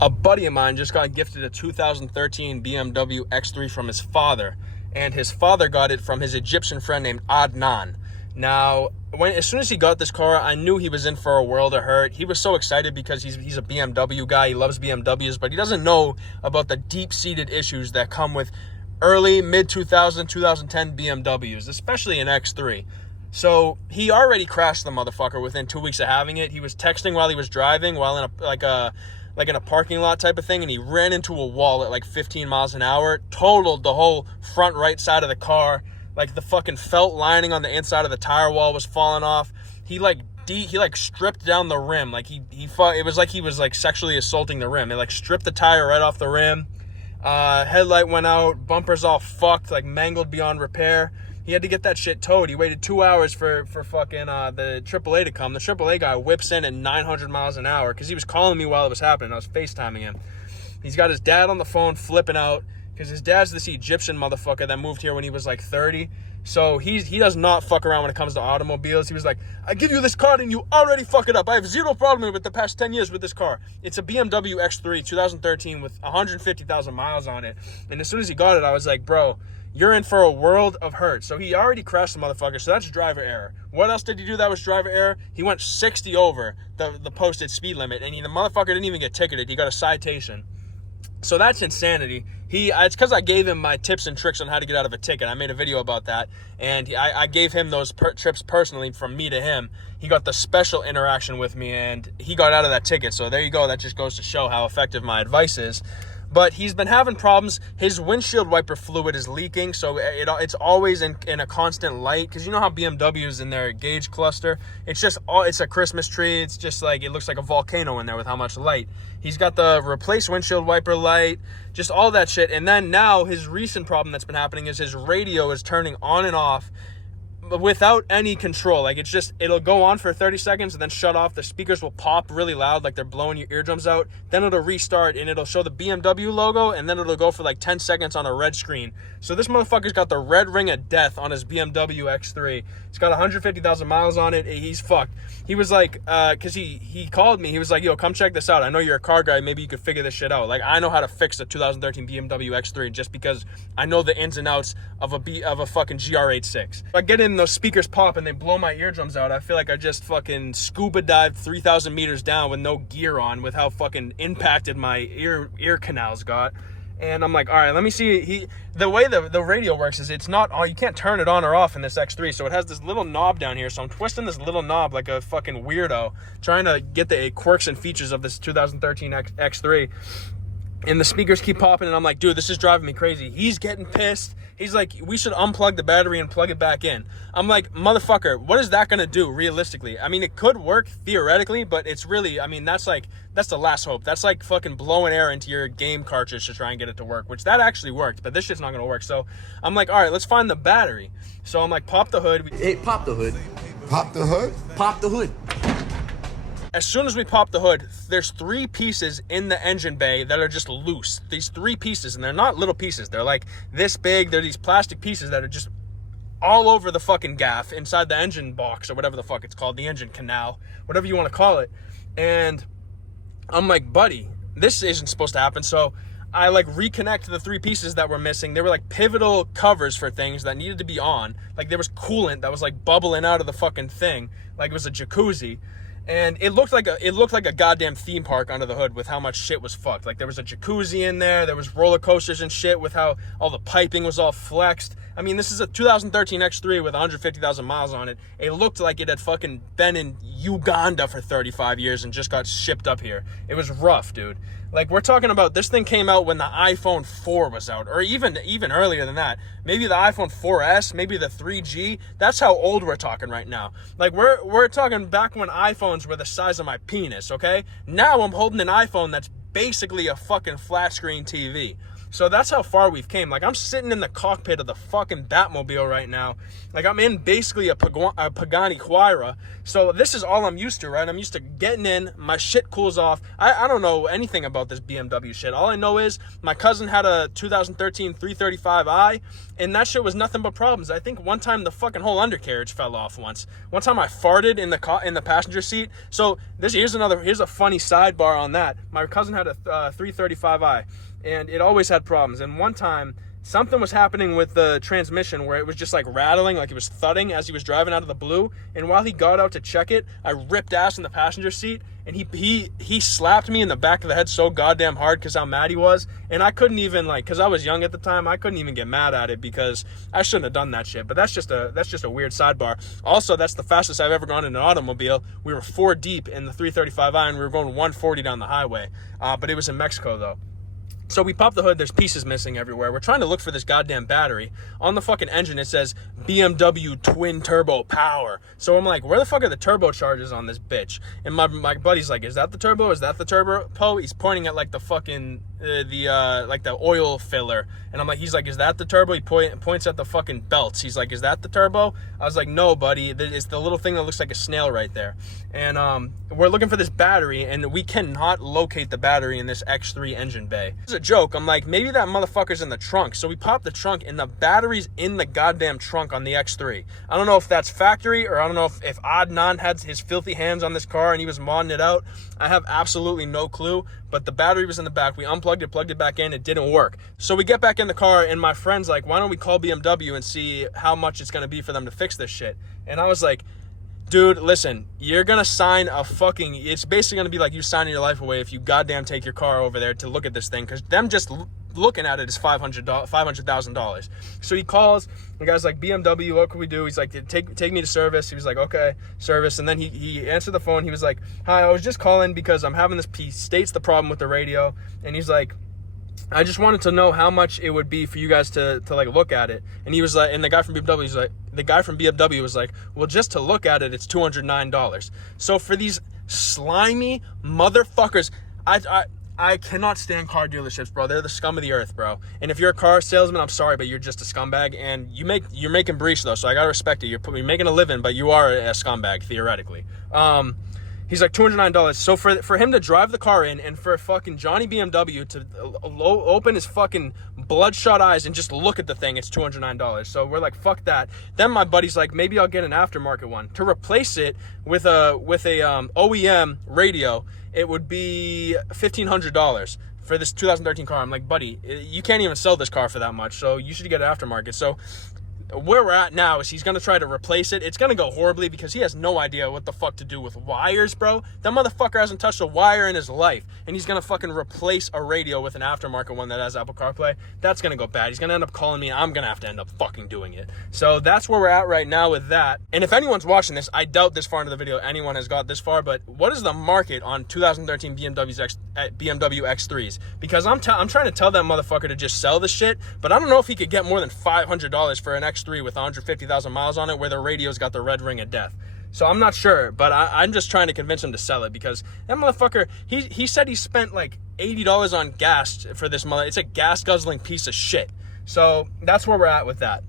A buddy of mine just got gifted a 2013 BMW X3 from his father, and his father got it from his Egyptian friend named Adnan. Now, as soon as he got this car, I knew he was in for a world of hurt. He was so excited because he's a BMW guy. He loves BMWs, but he doesn't know about the deep-seated issues that come with early, mid-2000, 2010 BMWs, especially an X3. So he already crashed the motherfucker within 2 weeks of having it. He was texting while he was driving, while in a parking lot type of thing, and he ran into a wall at like 15 miles an hour, totaled the whole front right side of the car. Like the fucking felt lining on the inside of the tire wall was falling off. He stripped down the rim. Like it was like he was like sexually assaulting the rim. It like stripped the tire right off the rim. Headlight went out, bumpers all fucked, like mangled beyond repair. He had to get that shit towed. He waited 2 hours for fucking the AAA to come. The AAA guy whips in at 900 miles an hour because he was calling me while it was happening. I was FaceTiming him. He's got his dad on the phone flipping out because his dad's this Egyptian motherfucker that moved here when he was like 30. So he does not fuck around when it comes to automobiles. He was like, I give you this car and you already fuck it up. I have zero problem with the past 10 years with this car. It's a BMW X3 2013 with 150,000 miles on it. And as soon as he got it, I was like, bro, you're in for a world of hurt. So he already crashed the motherfucker, so that's driver error. What else did he do that was driver error? He went 60 over the posted speed limit, and the motherfucker didn't even get ticketed. He got a citation. So that's insanity. It's because I gave him my tips and tricks on how to get out of a ticket. I made a video about that, and I gave him those trips personally from me to him. He got the special interaction with me, and he got out of that ticket. So there you go. That just goes to show how effective my advice is. But he's been having problems. His windshield wiper fluid is leaking, so it's always in a constant light. Because you know how BMWs in their gauge cluster, it's a Christmas tree. It's just like, it looks like a volcano in there with how much light. He's got the replace windshield wiper light, just all that shit. And then now his recent problem that's been happening is his radio is turning on and off without any control. Like it'll go on for 30 seconds and then shut off. The speakers will pop really loud, like they're blowing your eardrums out. Then it'll restart and it'll show the BMW logo, and then it'll go for like 10 seconds on a red screen. So this motherfucker's got the red ring of death on his BMW X3. It's got 150,000 miles on it. He's fucked. He was like, cause he called me. He was like, yo, come check this out. I know you're a car guy. Maybe you could figure this shit out. Like, I know how to fix a 2013 BMW X3 just because I know the ins and outs of a fucking GR86. If I get in, those speakers pop and they blow my eardrums out, I feel like I just fucking scuba dived 3,000 meters down with no gear on, with how fucking impacted my ear canals got. And I'm like, all right, let me see. The way the radio works is it's not on. You can't turn it on or off in this X3. So it has this little knob down here. So I'm twisting this little knob like a fucking weirdo, trying to get the quirks and features of this 2013 X3. And the speakers keep popping, and I'm like, dude, this is driving me crazy. He's getting pissed. He's like, we should unplug the battery and plug it back in. I'm like, motherfucker, what is that going to do realistically? I mean, it could work theoretically, but it's really, I mean, that's the last hope. That's like fucking blowing air into your game cartridge to try and get it to work, which that actually worked, but this shit's not going to work. So I'm like, all right, let's find the battery. So I'm like, pop the hood. Hey, pop the hood. Pop the hood? Pop the hood. As soon as we pop the hood, there's 3 pieces in the engine bay that are just loose. These 3 pieces, and they're not little pieces. They're like this big. They're these plastic pieces that are just all over the fucking gaff inside the engine box or whatever the fuck it's called, the engine canal, whatever you want to call it. And I'm like, buddy, this isn't supposed to happen. So I like reconnect the 3 pieces that were missing. They were like pivotal covers for things that needed to be on. Like there was coolant that was like bubbling out of the fucking thing, like it was a jacuzzi. And it looked like a goddamn theme park under the hood with how much shit was fucked. Like there was a jacuzzi in there, there was roller coasters and shit with how all the piping was all flexed. I mean, this is a 2013 X3 with 150,000 miles on it. It looked like it had fucking been in Uganda for 35 years and just got shipped up here. It was rough, dude. Like, we're talking about, this thing came out when the iPhone 4 was out, or even earlier than that. Maybe the iPhone 4S, maybe the 3G. That's how old we're talking right now. Like, we're talking back when iPhones were the size of my penis, okay? Now I'm holding an iPhone that's basically a fucking flat screen TV. So that's how far we've came. Like, I'm sitting in the cockpit of the fucking Batmobile right now. Like, I'm in basically a Pagani Huayra. So this is all I'm used to, right? I'm used to getting in, my shit cools off. I don't know anything about this BMW shit. All I know is my cousin had a 2013 335i, and that shit was nothing but problems. I think one time the fucking whole undercarriage fell off once. One time I farted in the passenger seat. So here's a funny sidebar on that. My cousin had a 335i, and it always had problems. And one time, something was happening with the transmission where it was just like rattling, like it was thudding as he was driving out of the blue. And while he got out to check it, I ripped ass in the passenger seat, and he slapped me in the back of the head so goddamn hard because how mad he was. And I couldn't even, like, because I was young at the time, I couldn't even get mad at it because I shouldn't have done that shit. But that's just a weird sidebar. Also, that's the fastest I've ever gone in an automobile. We were 4 deep in the 335i, and we were going 140 down the highway. But it was in Mexico though. So we pop the hood, there's pieces missing everywhere. We're trying to look for this goddamn battery. On the fucking engine, it says BMW twin turbo power. So I'm like, where the fuck are the turbochargers on this bitch? And my buddy's like, is that the turbo? Is that the turbo? He's pointing at like the fucking, like the oil filler. And I'm like, he's like, is that the turbo? He points at the fucking belts. He's like, is that the turbo? I was like, no, buddy. It's the little thing that looks like a snail right there. And we're looking for this battery, and we cannot locate the battery in this X3 engine bay. It's a joke. I'm like, maybe that motherfucker's in the trunk. So we pop the trunk, and the battery's in the goddamn trunk on the X3. I don't know if that's factory, or I don't know if Adnan had his filthy hands on this car and he was modding it out. I have absolutely no clue, but the battery was in the back. We unplugged it, plugged it back in. It didn't work. So we get back in the car, and my friend's like, why don't we call BMW and see how much it's going to be for them to fix this shit? And I was like, dude, listen, you're going to sign it's basically going to be like you signing your life away if you goddamn take your car over there to look at this thing, because them just looking at it is $500,000. So he calls, the guy's like, BMW, what can we do? He's like, take me to service. He was like, okay, service. And then he answered the phone. He was like, hi, I was just calling because I'm having this piece, states the problem with the radio. And he's like, I just wanted to know how much it would be for you guys to like look at it. And he was like, and the guy from BMW was like, well, just to look at it, it's $209. So for these slimy motherfuckers, I cannot stand car dealerships, bro. They're the scum of the earth, bro. And if you're a car salesman, I'm sorry, but you're just a scumbag. And you're making breach though, so I gotta respect it. You're making a living, but you are a scumbag theoretically. He's like $209. So for him to drive the car in, and for fucking Johnny BMW to open his fucking bloodshot eyes and just look at the thing, it's $209. So we're like, fuck that. Then my buddy's like, maybe I'll get an aftermarket one to replace it with a OEM radio. It would be $1,500 for this 2013 car. I'm like, buddy, you can't even sell this car for that much, so you should get an aftermarket. So where we're at now is he's going to try to replace it. It's going to go horribly because he has no idea what the fuck to do with wires, bro. That motherfucker hasn't touched a wire in his life, and he's going to fucking replace a radio with an aftermarket one that has Apple CarPlay. That's going to go bad. He's going to end up calling me, and I'm going to have to end up fucking doing it. So that's where we're at right now with that. And if anyone's watching this, I doubt this far into the video anyone has got this far, but what is the market on 2013 BMW X3s? Because I'm trying to tell that motherfucker to just sell the shit, but I don't know if he could get more than $500 for an X3 with 150,000 miles on it where the radio's got the red ring of death. So I'm not sure, but I'm just trying to convince him to sell it, because that motherfucker, he said he spent like $80 on gas for this mother. It's a gas guzzling piece of shit. So that's where we're at with that.